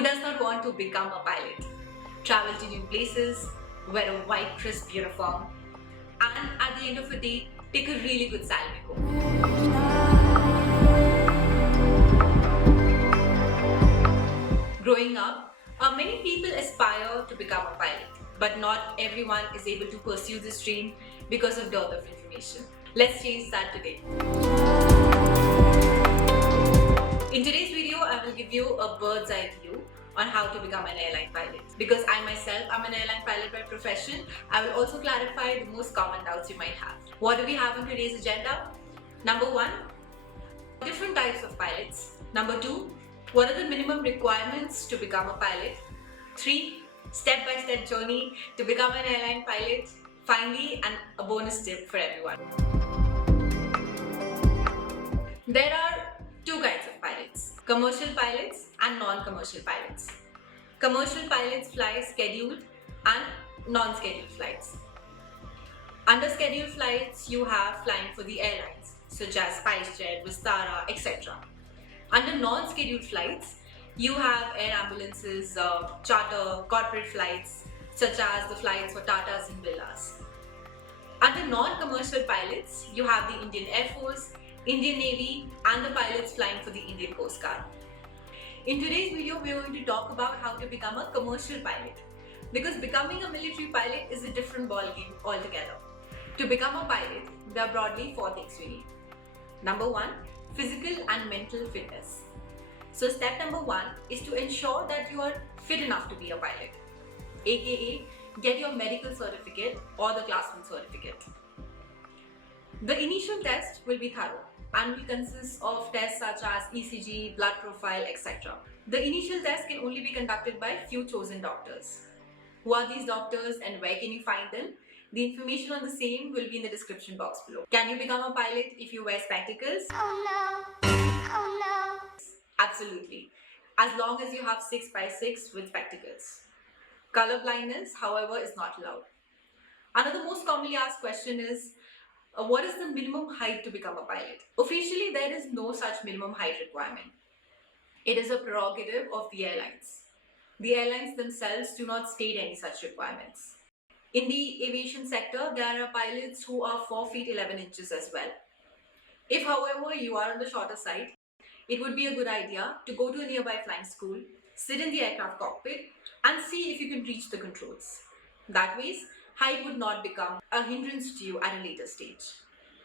Who does not want to become a pilot? Travel to new places, wear a white crisp uniform, and at the end of the day, take a really good salary home. Growing up, many people aspire to become a pilot, but not everyone is able to pursue this dream because of dearth of information. Let's change that today. In today's video, I will give you a bird's eye view on how to become an airline pilot. Because I myself am an airline pilot by profession, I will also clarify the most common doubts you might have. What do we have on today's agenda? Number 1, different types of pilots. Number 2, what are the minimum requirements to become a pilot? 3, step-by-step journey to become an airline pilot. Finally, and a bonus tip for everyone. There are two kinds of pilots, commercial pilots and non-commercial pilots. Commercial pilots fly scheduled and non-scheduled flights. Under scheduled flights, you have flying for the airlines such as SpiceJet, Vistara, etc. Under non-scheduled flights, you have air ambulances, charter, corporate flights such as the flights for Tatas and Birlas. Under non-commercial pilots, you have the Indian Air Force, Indian Navy, and the pilots flying for the Indian Coast Guard. In today's video, we are going to talk about how to become a commercial pilot, because becoming a military pilot is a different ballgame altogether. To become a pilot, there are broadly 4 things we need. Number 1, physical and mental fitness. So step number 1 is to ensure that you are fit enough to be a pilot, aka get your medical certificate or the class 1 certificate. The initial test will be thorough and will consist of tests such as ECG, blood profile, etc. The initial test can only be conducted by few chosen doctors. Who are these doctors and where can you find them? The information on the same will be in the description box below. Can you become a pilot if you wear spectacles? Oh no! Oh no! Absolutely, as long as you have 6x6 with spectacles. Color blindness, however, is not allowed. Another most commonly asked question is, what is the minimum height to become a pilot? Officially, there is no such minimum height requirement. It is a prerogative of the airlines. The airlines themselves do not state any such requirements. In the aviation sector, there are pilots who are 4 feet 11 inches as well. If, however, you are on the shorter side, it would be a good idea to go to a nearby flying school, sit in the aircraft cockpit, and see if you can reach the controls. That way, height would not become a hindrance to you at a later stage.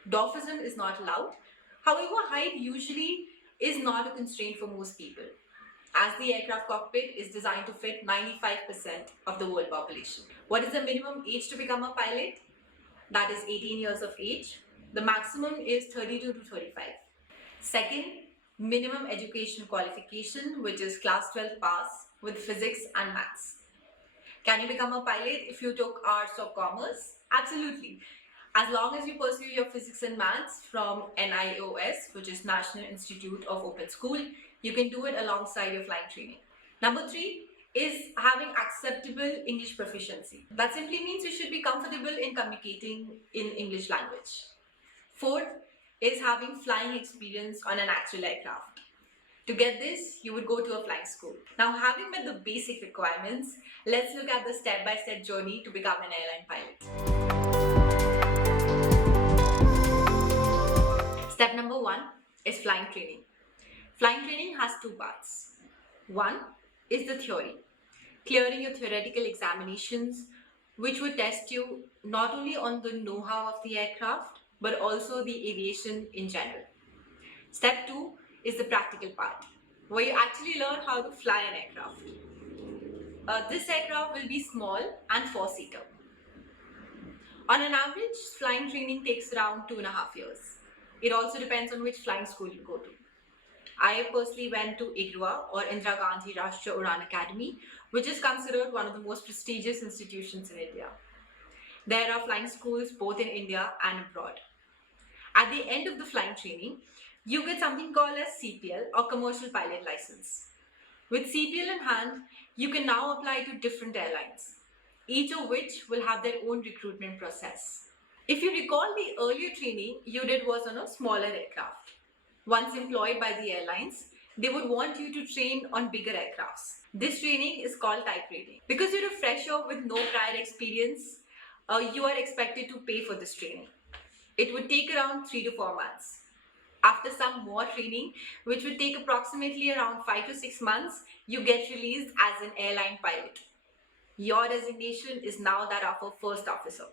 Dwarfism is not allowed. However, height usually is not a constraint for most people, as the aircraft cockpit is designed to fit 95% of the world population. What is the minimum age to become a pilot? That is 18 years of age. The maximum is 32 to 35. Second, minimum education qualification, which is class 12 pass with physics and maths. Can you become a pilot if you took arts or commerce? Absolutely. As long as you pursue your physics and maths from NIOS, which is National Institute of Open School, you can do it alongside your flying training. Number 3 is having acceptable English proficiency. That simply means you should be comfortable in communicating in English language. 4th is having flying experience on an actual aircraft. To get this, you would go to a flying school. Now, having met the basic requirements, let's look at the step-by-step journey to become an airline pilot. Step number 1 is flying training. Flying training has 2 parts. 1 is the theory, clearing your theoretical examinations, which would test you not only on the know-how of the aircraft, but also the aviation in general. Step 2 is the practical part, where you actually learn how to fly an aircraft. This aircraft will be small and 4-seater. On an average, flying training takes around 2.5 years. It also depends on which flying school you go to. I personally went to IGRUA, or Indira Gandhi Rashtriya Udan Academy, which is considered one of the most prestigious institutions in India. There are flying schools both in India and abroad. At the end of the flying training, you get something called as CPL, or Commercial Pilot License. With CPL in hand, you can now apply to different airlines, each of which will have their own recruitment process. If you recall, the earlier training you did was on a smaller aircraft. Once employed by the airlines, They would want you to train on bigger aircrafts. This training is called type rating. Because you're a fresher with no prior experience, you are expected to pay for this training. It would take around 3 to 4 months. After some more training, which would take approximately around 5 to 6 months, you get released as an airline pilot. Your designation is now that of a first officer.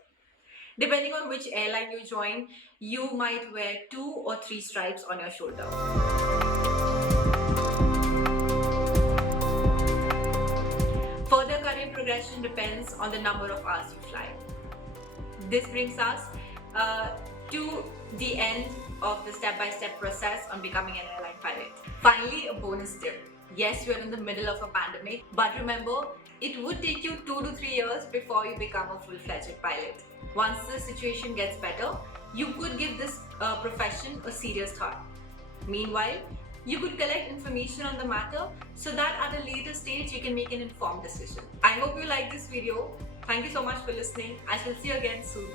Depending on which airline you join, you might wear 2 or 3 stripes on your shoulder. Further career progression depends on the number of hours you fly. This brings us to the end of the step-by-step process on becoming an airline pilot. Finally, a bonus tip. Yes, you're in the middle of a pandemic, but remember, it would take you 2 to 3 years before you become a full-fledged pilot. Once the situation gets better, you could give this profession a serious thought. Meanwhile, you could collect information on the matter so that at a later stage you can make an informed decision. I hope you like this video. Thank you so much for listening. I shall see you again soon.